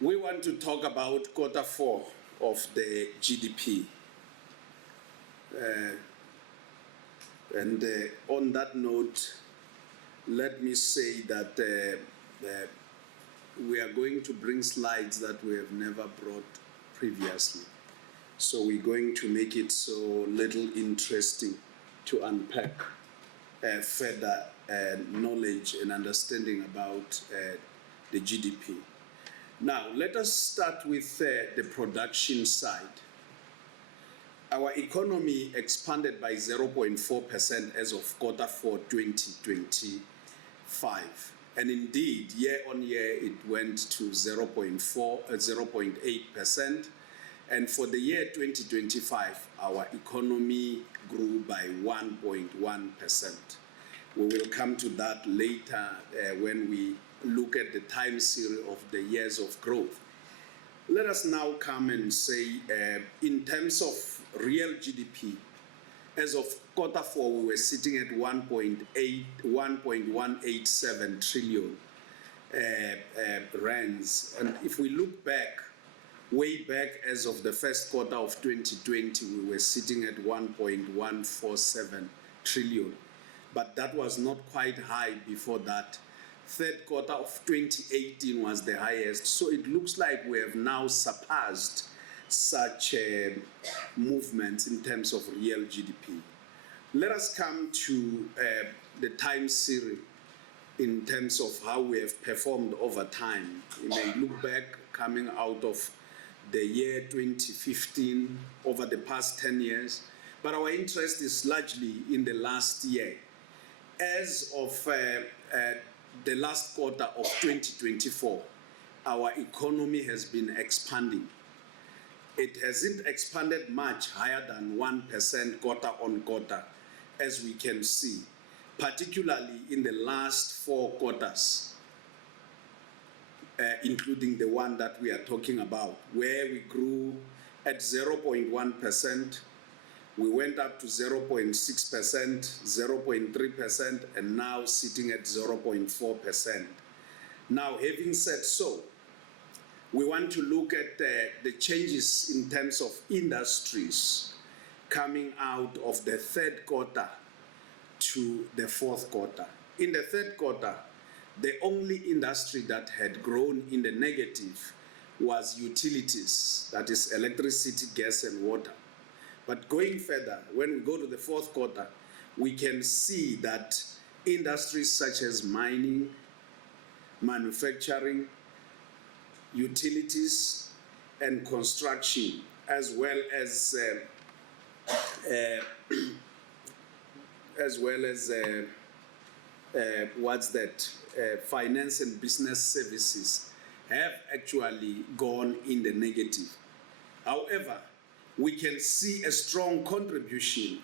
We want to talk about quarter four of the GDP. On that note, let me say that we are going to bring slides that we have never brought previously. So we're going to make it so little interesting to unpack further knowledge and understanding about the GDP. Now, let us start with the production side. Our economy expanded by 0.4% as of quarter four 2025. And indeed, year on year, it went to 0.8%. And for the year 2025, our economy grew by 1.1%. We will come to that later when we look at the time series of the years of growth. Let us now come and say, in terms of real GDP, as of quarter four, we were sitting at 1.187 trillion rands. And if we look back, way back as of the first quarter of 2020, we were sitting at 1.147 trillion. But that was not quite high before that. Third quarter of 2018 was the highest. So it looks like we have now surpassed such movements in terms of real GDP. Let us come to the time series in terms of how we have performed over time. You may look back coming out of the year 2015 over the past 10 years, but our interest is largely in the last year. As of the last quarter of 2024, our economy has been expanding. It hasn't expanded much higher than 1% quarter on quarter, as we can see, particularly in the last 4 quarters, including the one that we are talking about, where we grew at 0.1%, we went up to 0.6%, 0.3%, and now sitting at 0.4%. Now, having said so, we want to look at the changes in terms of industries coming out of the third quarter to the fourth quarter. In the third quarter, the only industry that had grown in the negative was utilities, that is electricity, gas, and water. But going further, when we go to the fourth quarter, we can see that industries such as mining, manufacturing, utilities, and construction, as well as finance and business services, have actually gone in the negative. However, we can see a strong contribution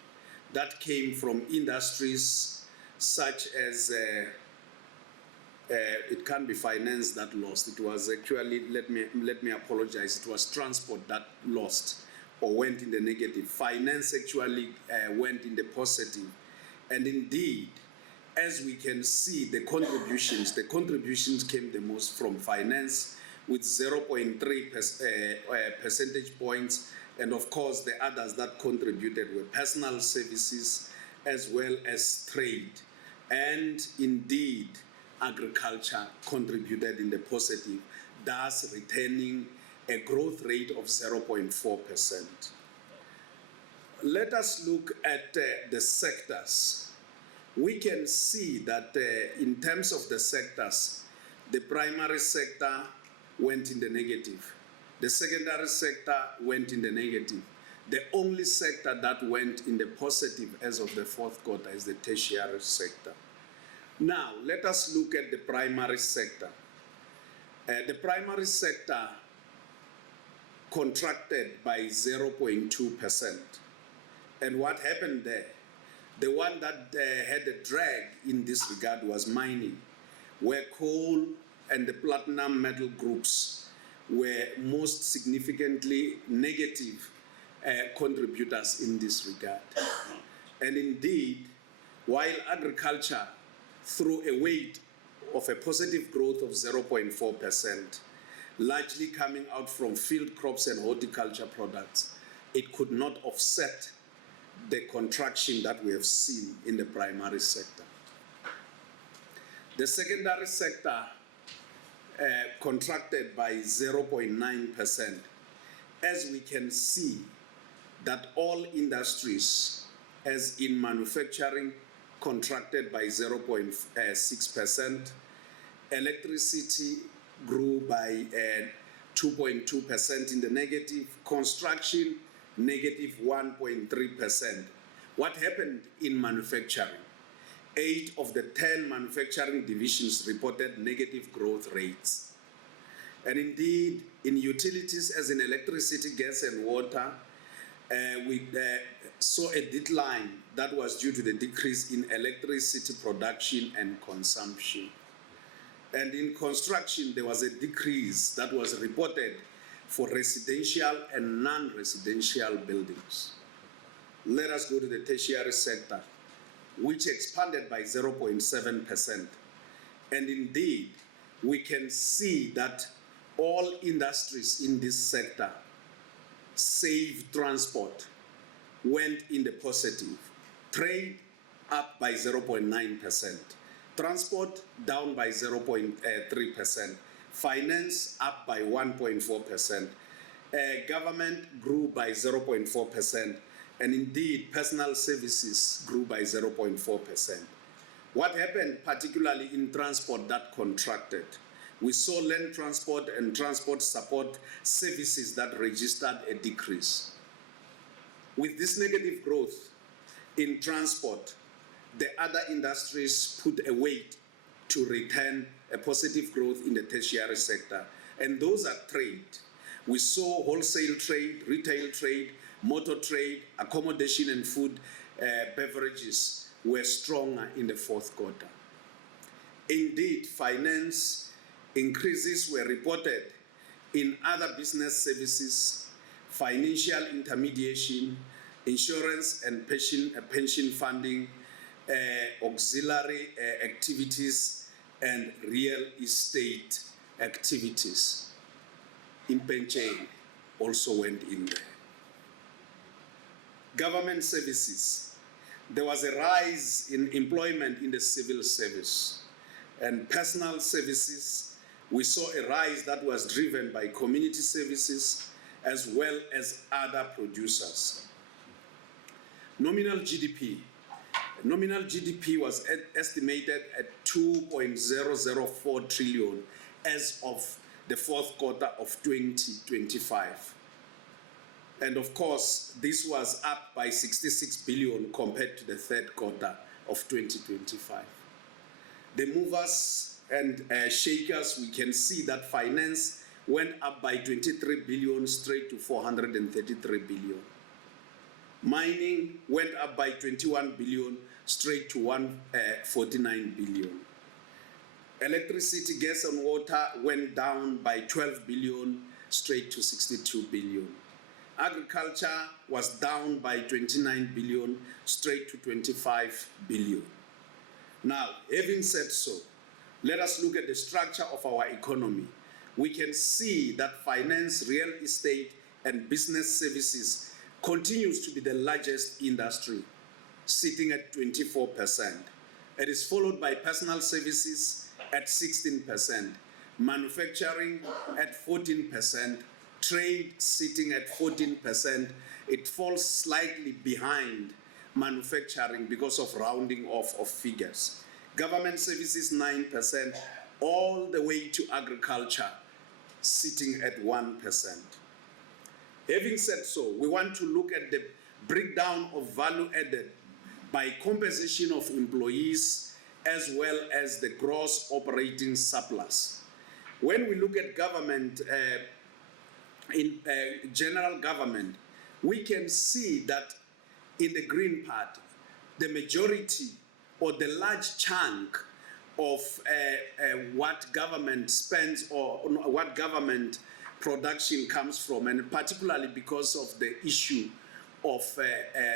that came from industries such as it can't be finance that lost. It was actually, let me apologize, it was transport that lost or went in the negative. Finance actually went in the positive. And indeed, as we can see, the contributions came the most from finance with 0.3 percentage points. And of course, the others that contributed were personal services as well as trade. And indeed, agriculture contributed in the positive, thus retaining a growth rate of 0.4%. Let us look at the sectors. We can see that in terms of the sectors, the primary sector went in the negative. The secondary sector went in the negative. The only sector that went in the positive as of the fourth quarter is the tertiary sector. Now, let us look at the primary sector. The primary sector contracted by 0.2%. And what happened there? The one that had a drag in this regard was mining, where coal and the platinum metal groups were most significantly negative contributors in this regard. And indeed, while agriculture threw a weight of a positive growth of 0.4%, largely coming out from field crops and horticulture products, it could not offset the contraction that we have seen in the primary sector. The secondary sector contracted by 0.9%, as we can see that all industries, as in manufacturing, contracted by 0.6%, electricity grew by 2.2% in the negative, construction negative 1.3%. What happened in manufacturing? 8 of the 10 manufacturing divisions reported negative growth rates. And indeed, in utilities, as in electricity, gas, and water, we saw a decline that was due to the decrease in electricity production and consumption. And in construction, there was a decrease that was reported for residential and non-residential buildings. Let us go to the tertiary sector, which expanded by 0.7%. And indeed, we can see that all industries in this sector, save transport, went in the positive. Trade up by 0.9%. Transport down by 0.3%. Finance up by 1.4%. Government grew by 0.4%. And indeed, personal services grew by 0.4%. What happened particularly in transport that contracted? We saw land transport and transport support services that registered a decrease. With this negative growth in transport, the other industries put a weight to return a positive growth in the tertiary sector. And those are trade. We saw wholesale trade, retail trade, motor trade, accommodation and food, beverages were stronger in the fourth quarter. Indeed, finance increases were reported in other business services, financial intermediation, insurance and pension funding, auxiliary activities, and real estate activities. Impenchen also went in there. Government services. There was a rise in employment in the civil service. And personal services, we saw a rise that was driven by community services as well as other producers. Nominal GDP. Nominal GDP was estimated at 2.004 trillion as of the fourth quarter of 2025. And of course, this was up by 66 billion compared to the third quarter of 2025. The movers and shakers, we can see that finance went up by 23 billion straight to 433 billion. Mining went up by 21 billion straight to 149 billion. Electricity, gas and water went down by 12 billion straight to 62 billion. Agriculture was down by 29 billion straight to 25 billion. Now, having said so, let us look at the structure of our economy. We can see that finance, real estate, and business services continues to be the largest industry, sitting at 24%. It is followed by personal services at 16%, manufacturing at 14%, trade sitting at 14%. It falls slightly behind manufacturing because of rounding off of figures. Government services 9%, all the way to agriculture sitting at 1%. Having said so, we want to look at the breakdown of value added by composition of employees as well as the gross operating surplus. When we look at government, in general government, we can see that in the green part, the majority or the large chunk of what government spends or what government production comes from, and particularly because of the issue of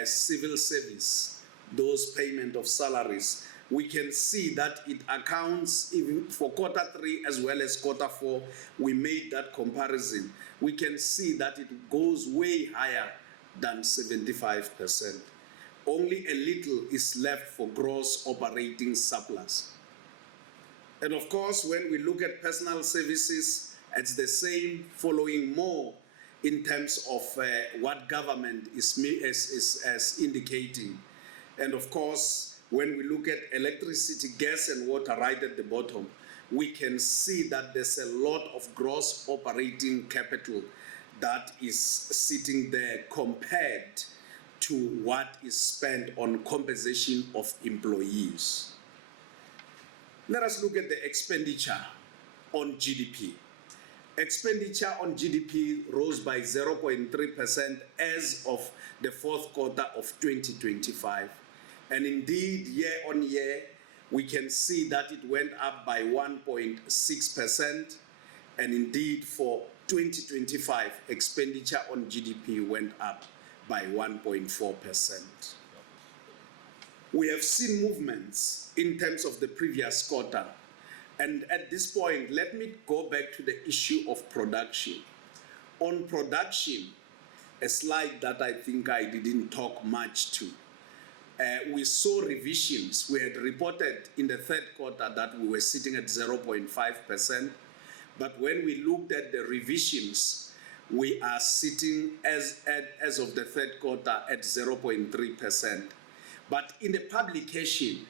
civil service, those payment of salaries we can see that it accounts even for quarter 3 as well as quarter 4. We made that comparison. We can see that it goes way higher than 75%. Only a little is left for gross operating surplus. And of course, when we look at personal services, it's the same, following more in terms of what government is indicating. And of course, when we look at electricity, gas and water right at the bottom, we can see that there's a lot of gross operating capital that is sitting there compared to what is spent on compensation of employees. Let us look at the expenditure on GDP. Expenditure on GDP rose by 0.3% as of the fourth quarter of 2025. And indeed, year on year, we can see that it went up by 1.6%. And indeed, for 2025, expenditure on GDP went up by 1.4%. We have seen movements in terms of the previous quarter. And at this point, let me go back to the issue of production. On production, a slide that I think I didn't talk much to, we saw revisions. We had reported in the third quarter that we were sitting at 0.5%. But when we looked at the revisions, we are sitting as of the third quarter at 0.3%. But in the publication,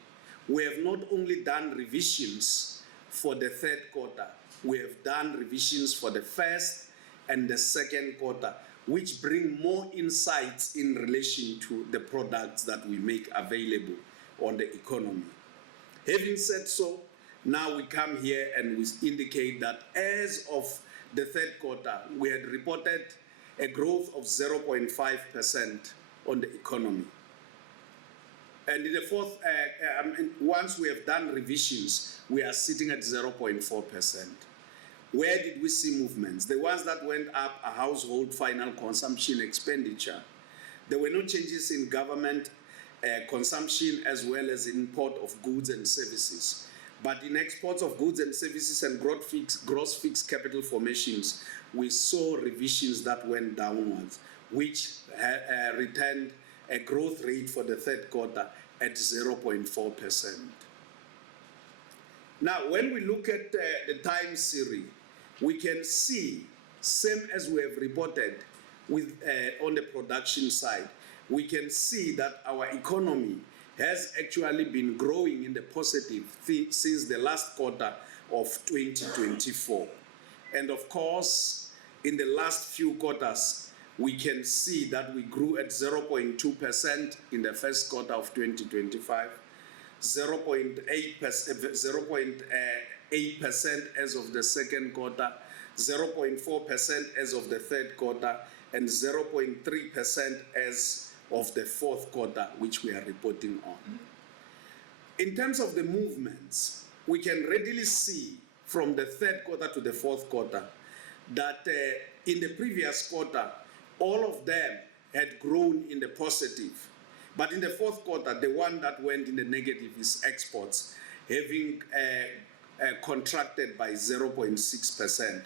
we have not only done revisions for the third quarter, we have done revisions for the first and the second quarter, which bring more insights in relation to the products that we make available on the economy. Having said so, now we come here and we indicate that as of the third quarter, we had reported a growth of 0.5% on the economy. And in the fourth, once we have done revisions, we are sitting at 0.4%. Where did we see movements? The ones that went up are household final consumption expenditure. There were no changes in government consumption as well as import of goods and services. But in exports of goods and services and gross fixed capital formations, we saw revisions that went downwards, which returned a growth rate for the third quarter at 0.4%. Now, when we look at the time series, we can see, same as we have reported with on the production side, we can see that our economy has actually been growing in the positive since the last quarter of 2024. And of course, in the last few quarters, we can see that we grew at 0.2% in the first quarter of 2025, 0.8% as of the second quarter, 0.4% as of the third quarter, and 0.3% as of the fourth quarter, which we are reporting on. In terms of the movements, we can readily see from the third quarter to the fourth quarter that in the previous quarter, all of them had grown in the positive. But in the fourth quarter, the one that went in the negative is exports, having contracted by 0.6%.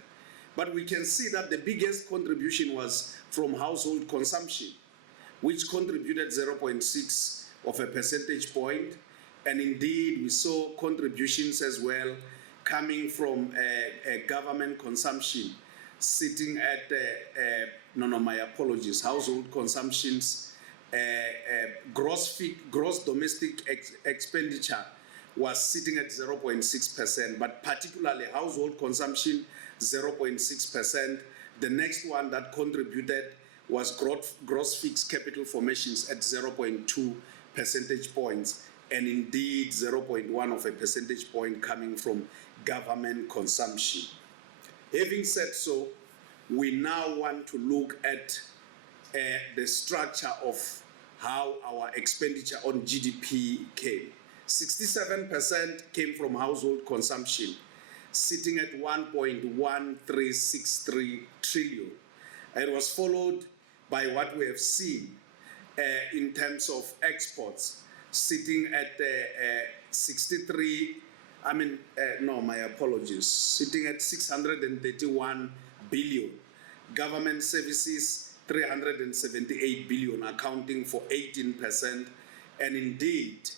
But we can see that the biggest contribution was from household consumption, which contributed 0.6 of a percentage point. And indeed, we saw contributions as well coming from government consumption, sitting at, my apologies, household consumptions, gross domestic expenditure was sitting at 0.6%, but particularly household consumption, 0.6%. The next one that contributed was gross fixed capital formations at 0.2 percentage points, and indeed 0.1 of a percentage point coming from government consumption. Having said so, we now want to look at the structure of how our expenditure on GDP came. 67% came from household consumption, sitting at 1.1363 trillion. It was followed by what we have seen in terms of exports, sitting at 63, no, my apologies, sitting at 631 billion. Government services, 378 billion, accounting for 18%. And indeed,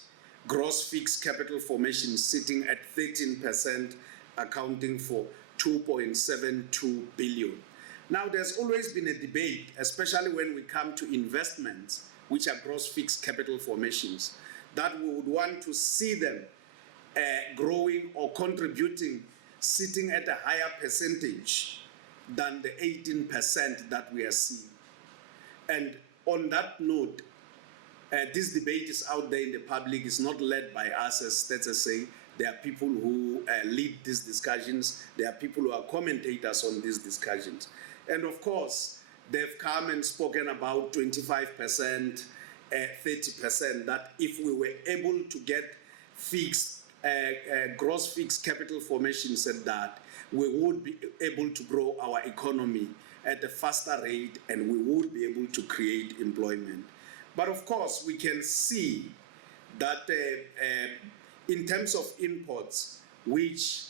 gross fixed capital formation sitting at 13%, accounting for 2.72 billion. Now, there's always been a debate, especially when we come to investments, which are gross fixed capital formations, that we would want to see them growing or contributing, sitting at a higher percentage than the 18% that we are seeing. And on that note, this debate is out there in the public. It's not led by us as let's say. There are people who lead these discussions. There are people who are commentators on these discussions. And of course, they've come and spoken about 25%, 30%, that if we were able to get fixed, gross fixed capital formations at that, we would be able to grow our economy at a faster rate and we would be able to create employment. But of course, we can see that in terms of imports, which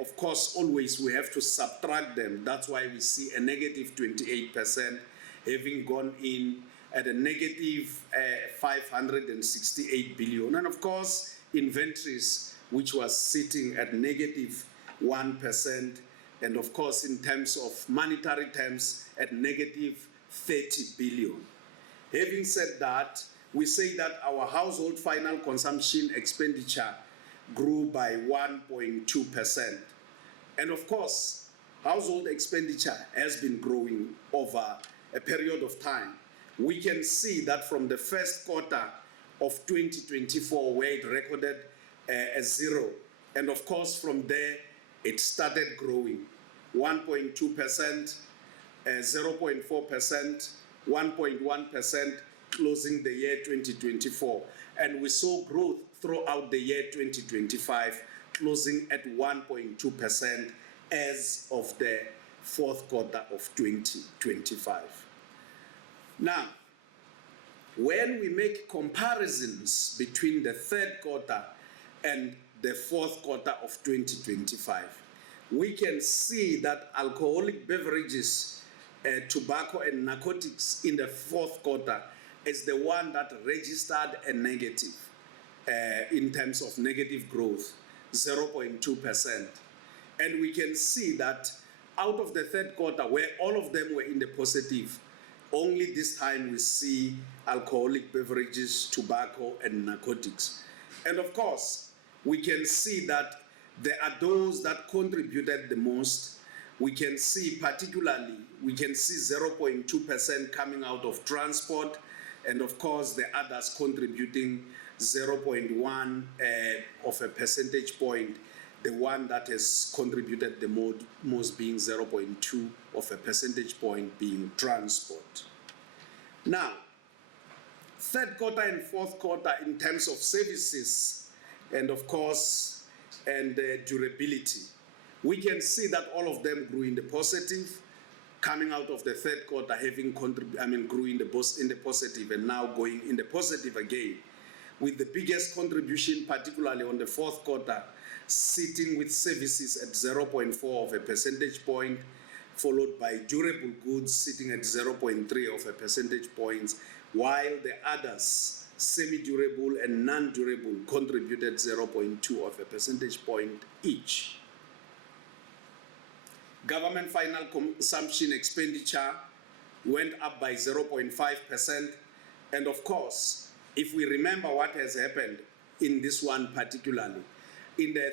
of course always we have to subtract them. That's why we see a negative 28% having gone in at a negative 568 billion. And of course, inventories, which was sitting at negative 1%. And of course, in terms of monetary terms, at negative 30 billion. Having said that, we say that our household final consumption expenditure grew by 1.2%. And of course, household expenditure has been growing over a period of time. We can see that from the first quarter of 2024, where it recorded a zero. And of course, from there, it started growing 1.2%, 0.4%, 1.1%, closing the year 2024. And we saw growth throughout the year 2025, closing at 1.2% as of the fourth quarter of 2025. Now, when we make comparisons between the third quarter and the fourth quarter of 2025, we can see that alcoholic beverages, tobacco and narcotics in the fourth quarter is the one that registered a negative in terms of negative growth, 0.2%. And we can see that out of the third quarter, where all of them were in the positive, only this time we see alcoholic beverages, tobacco, and narcotics. And of course, we can see that there are those that contributed the most. We can see particularly, we can see 0.2% coming out of transport, and of course the others contributing 0.1 of a percentage point, the one that has contributed the most being 0.2 of a percentage point being transport. Now, third quarter and fourth quarter in terms of services and of course, and durability, we can see that all of them grew in the positive, coming out of the third quarter having grew in the positive and now going in the positive again, with the biggest contribution particularly on the fourth quarter sitting with services at 0.4 of a percentage point, followed by durable goods sitting at 0.3 of a percentage points, while the others, semi-durable and non-durable, contributed 0.2 of a percentage point each. Government final consumption expenditure went up by 0.5%. And of course, if we remember what has happened in this one particularly, in the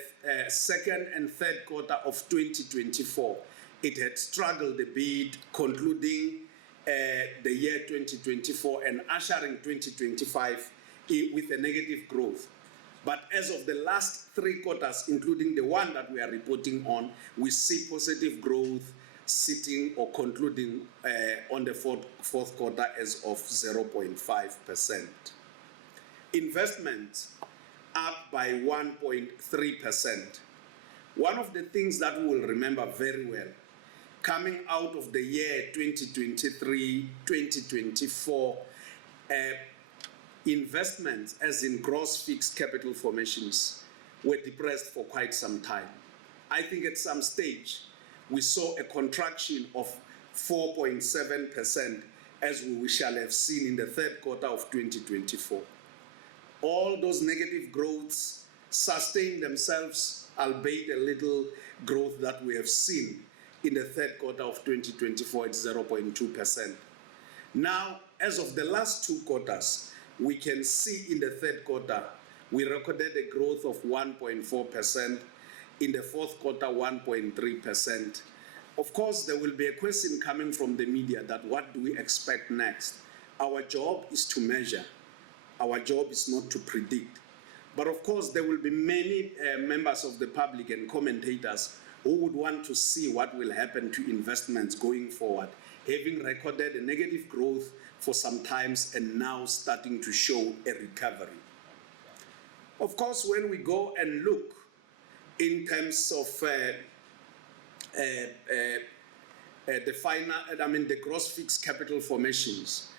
second and third quarter of 2024, it had struggled a bit, concluding the year 2024 and ushering 2025 with a negative growth. But as of the last three quarters, including the one that we are reporting on, we see positive growth sitting or concluding on the fourth quarter as of 0.5%. Investments up by 1.3%. One of the things that we will remember very well, coming out of the year 2023, 2024, investments, as in gross fixed capital formations, were depressed for quite some time. I think at some stage, we saw a contraction of 4.7%, as we shall have seen in the third quarter of 2024. All those negative growths sustain themselves, albeit a little growth that we have seen in the third quarter of 2024 at 0.2%. Now, as of the last 2 quarters, we can see in the third quarter, we recorded a growth of 1.4%, in the fourth quarter 1.3%. Of course, there will be a question coming from the media that what do we expect next? Our job is to measure. Our job is not to predict. But of course, there will be many members of the public and commentators who would want to see what will happen to investments going forward, having recorded a negative growth for some times and now starting to show a recovery. Of course, when we go and look in terms of the gross fixed capital formations,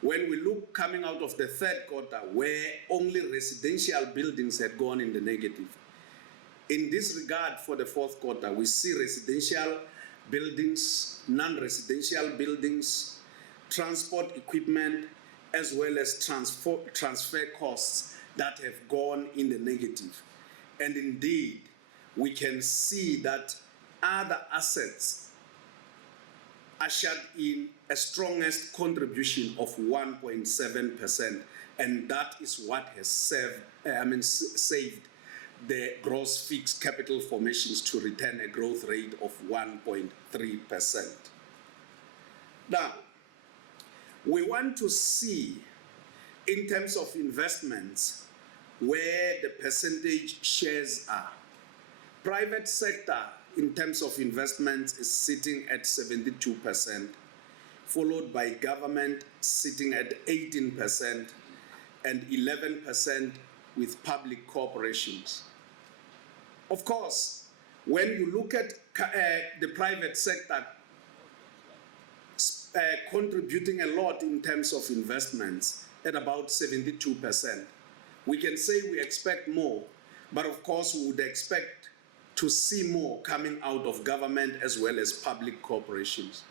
when we look coming out of the third quarter where only residential buildings had gone in the negative. In this regard, for the fourth quarter, we see residential buildings, non-residential buildings, transport equipment, as well as transfer costs that have gone in the negative. And indeed, we can see that other assets ushered in a strongest contribution of 1.7%, and that is what has saved the gross fixed capital formations to return a growth rate of 1.3%. Now, we want to see, in terms of investments, where the percentage shares are. Private sector, in terms of investments, is sitting at 72%, followed by government sitting at 18%, and 11% with public corporations. Of course, when you look at the private sector contributing a lot in terms of investments at about 72%, we can say we expect more, but of course we would expect to see more coming out of government as well as public corporations.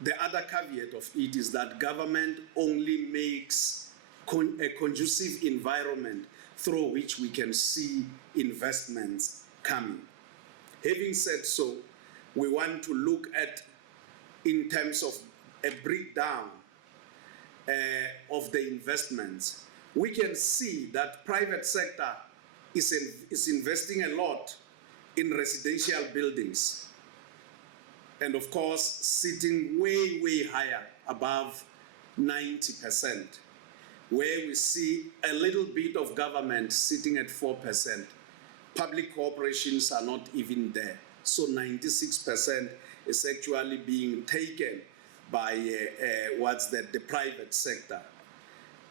The other caveat of it is that government only makes a conducive environment through which we can see investments coming. Having said so, we want to look at, in terms of a breakdown of the investments. We can see that private sector is investing a lot in residential buildings, and of course sitting way higher, above 90%, where we see a little bit of government sitting at 4%. Public corporations are not even there, so 96% is actually being taken by the private sector.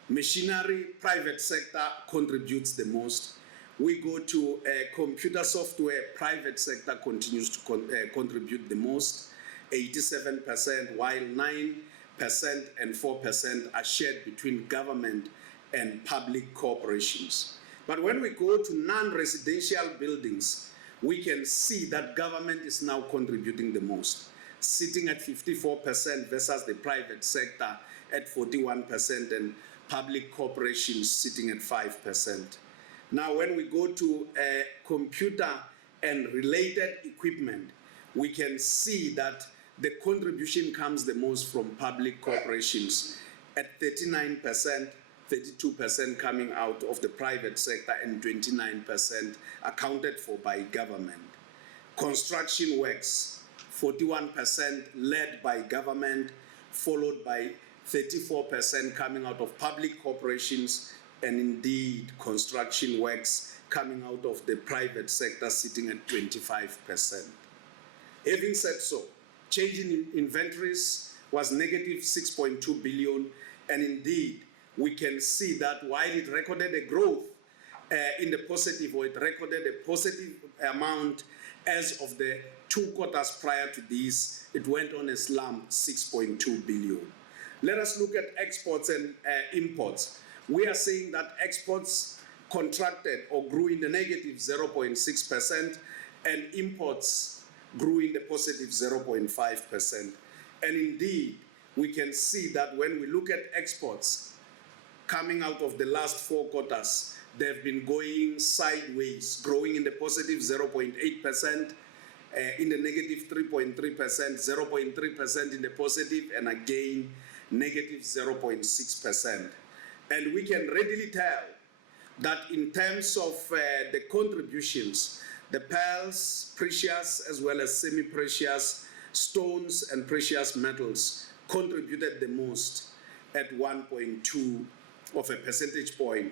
Machinery, private sector contributes the most. We go to computer software, private sector continues to contribute the most, 87%, while 9% and 4% are shared between government and public corporations. But when we go to non-residential buildings, we can see that government is now contributing the most, sitting at 54% versus the private sector at 41%, and public corporations sitting at 5%. Now, when we go to computer and related equipment, we can see that the contribution comes the most from public corporations at 39%, 32% coming out of the private sector, and 29% accounted for by government. Construction works, 41% led by government, followed by 34% coming out of public corporations, and indeed construction works coming out of the private sector sitting at 25%. Having said so, change in inventories was negative 6.2 billion, and indeed we can see that while it recorded a growth in the positive, or it recorded a positive amount as of the 2 quarters prior to this, it went on a slump, 6.2 billion. Let us look at exports and imports. We are saying that exports contracted or grew in the negative 0.6%, and imports grew in the positive 0.5%. And indeed, we can see that when we look at exports coming out of the last 4 quarters, they've been going sideways, growing in the positive 0.8%, in the negative 3.3%, 0.3% in the positive, and again, negative 0.6%. And we can readily tell that in terms of the contributions, the pearls, precious as well as semi-precious, stones and precious metals contributed the most at 1.2 of a percentage point,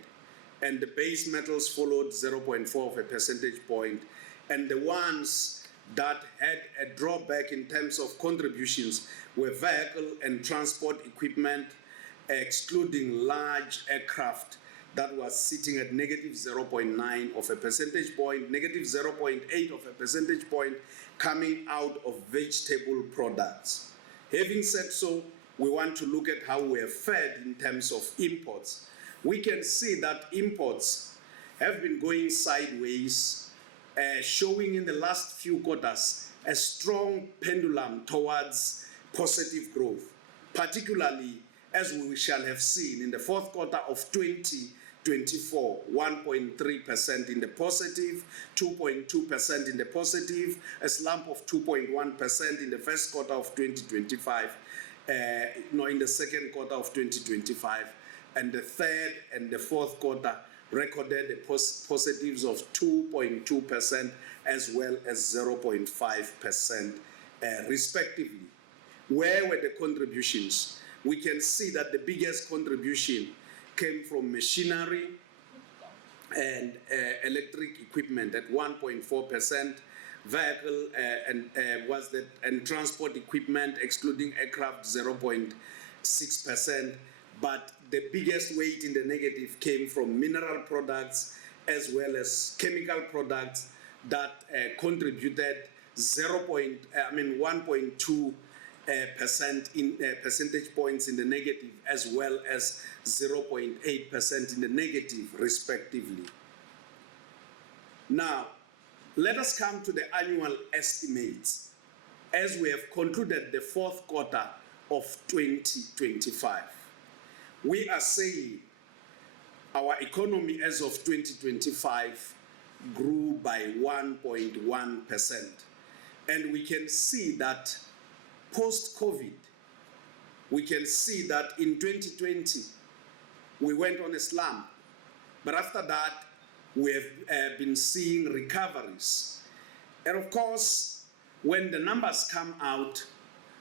and the base metals followed 0.4 of a percentage point, and the ones that had a drawback in terms of contributions were vehicle and transport equipment, excluding large aircraft, that was sitting at negative 0.9 of a percentage point, negative 0.8 of a percentage point coming out of vegetable products. Having said so, we want to look at how we have fared in terms of imports. We can see that imports have been going sideways, showing in the last few quarters a strong pendulum towards positive growth, particularly as we shall have seen in the 4th quarter of 2024, 1.3% in the positive, 2.2% in the positive, a slump of 2.1% in the 1st quarter of 2025, in the 2nd quarter of 2025, and the 3rd and the 4th quarter recorded the positives of 2.2% as well as 0.5% respectively. Where were the contributions? We can see that the biggest contribution came from machinery and electric equipment at 1.4%, vehicle and transport equipment excluding aircraft 0.6%, but the biggest weight in the negative came from mineral products as well as chemical products that contributed 1.2 percentage points in the negative, as well as 0.8% in the negative, respectively. Now, let us come to the annual estimates as we have concluded the 4th quarter of 2025. We are saying our economy as of 2025 grew by 1.1%. And we can see that post-COVID, we can see that in 2020, we went on a slump. But after that, we have been seeing recoveries. And of course, when the numbers come out,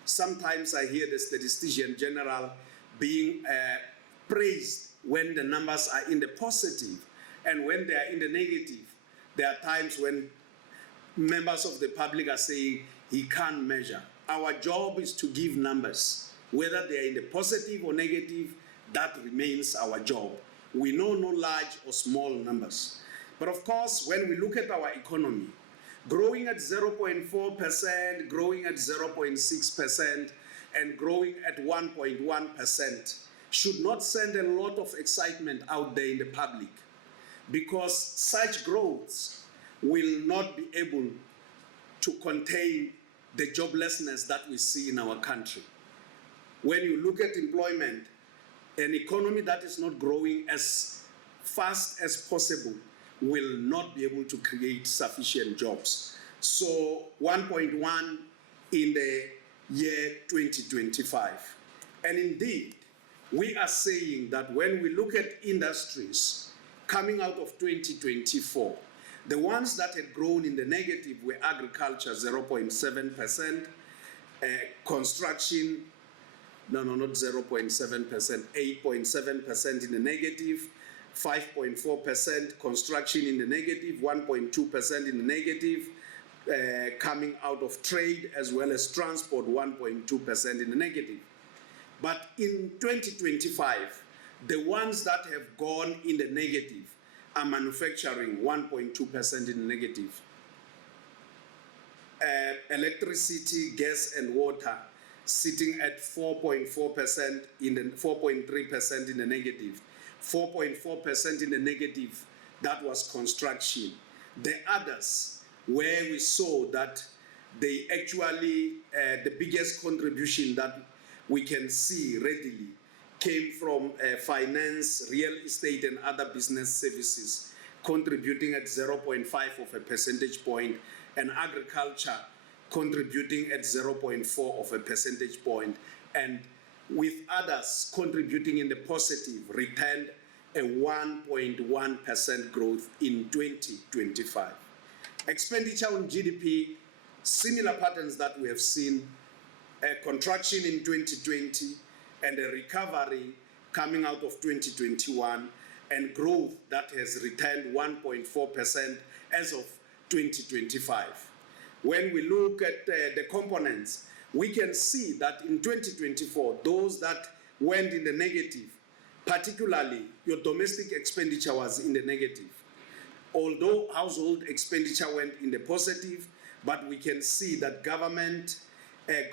sometimes I hear the statistician general being praised when the numbers are in the positive, and when they are in the negative, there are times when members of the public are saying he can't measure. Our job is to give numbers, whether they are in the positive or negative. That remains our job. We know no large or small numbers. But of course, when we look at our economy, growing at 0.4%, growing at 0.6%, and growing at 1.1% should not send a lot of excitement out there in the public, because such growths will not be able to contain the joblessness that we see in our country. When you look at employment, an economy that is not growing as fast as possible will not be able to create sufficient jobs. So 1.1 in the year 2025. And indeed, we are saying that when we look at industries coming out of 2024, the ones that had grown in the negative were agriculture, 0.7%, construction, not 0.7%, 8.7% in the negative, 5.4% construction in the negative, 1.2% in the negative, coming out of trade as well as transport, 1.2% in the negative. But in 2025, the ones that have gone in the negative are manufacturing, 1.2% in the negative. Electricity, gas and water, sitting at 4.4% in the 4.3% in the negative. 4.4% in the negative, that was construction. The others, where we saw that they actually, the biggest contribution that we can see readily came from finance, real estate, and other business services, contributing at 0.5 of a percentage point, and agriculture contributing at 0.4 of a percentage point, and with others contributing in the positive, returned a 1.1% growth in 2025. Expenditure on GDP, similar patterns that we have seen, a contraction in 2020 and a recovery coming out of 2021, and growth that has returned 1.4% as of 2025. When we look at the components, we can see that in 2024, those that went in the negative, particularly your domestic expenditure was in the negative. Although household expenditure went in the positive, but we can see that government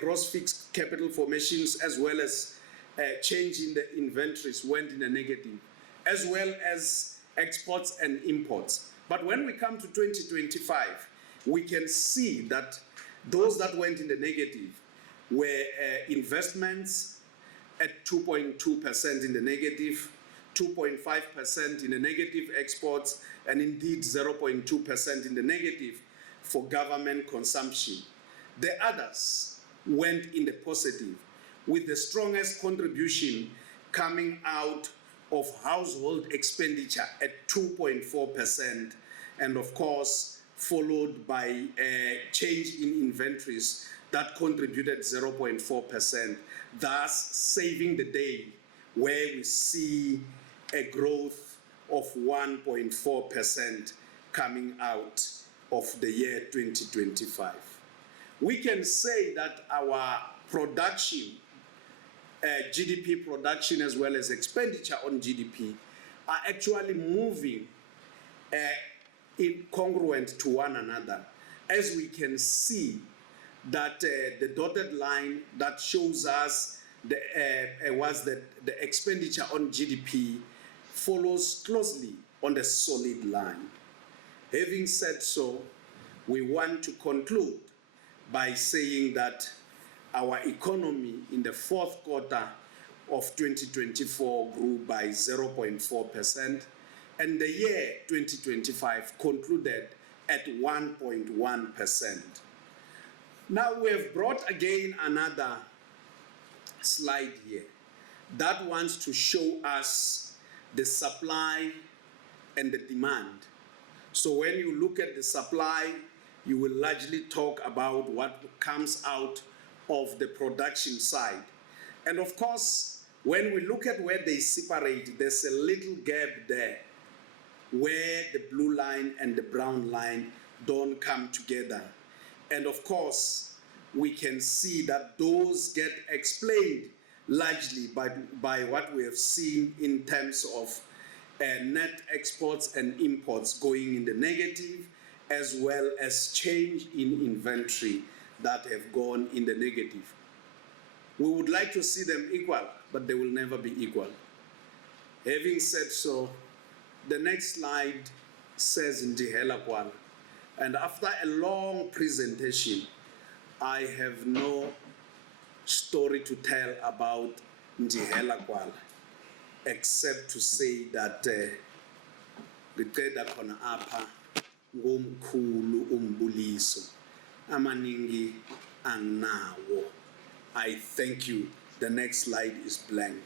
gross fixed capital formations as well as change in the inventories went in the negative, as well as exports and imports. But when we come to 2025, we can see that those that went in the negative were investments at 2.2% in the negative, 2.5% in the negative exports, and indeed 0.2% in the negative for government consumption. The others went in the positive, with the strongest contribution coming out of household expenditure at 2.4%, and of course followed by a change in inventories that contributed 0.4%, thus saving the day, where we see a growth of 1.4% coming out of the year 2025. We can say that our production, GDP production as well as expenditure on GDP, are actually moving incongruent to one another, as we can see that the dotted line that shows us the expenditure on GDP follows closely on the solid line. Having said so, we want to conclude by saying that our economy in the fourth quarter of 2024 grew by 0.4%, and the year 2025 concluded at 1.1%. Now we have brought again another slide here that wants to show us the supply and the demand. So when you look at the supply, you will largely talk about what comes out of the production side. And of course, when we look at where they separate, there's a little gap there where the blue line and the brown line don't come together. And of course, we can see that those get explained largely by what we have seen in terms of net exports and imports going in the negative, as well as change in inventory that have gone in the negative. We would like to see them equal, but they will never be equal. Having said so, the next slide says Ndihela Kwala. And after a long presentation, I have no story to tell about Ndihela Kwala, except to say that Gqeda khona apha ngomkhulu umbuliso amaningi anginawo. I thank you. The next slide is blank.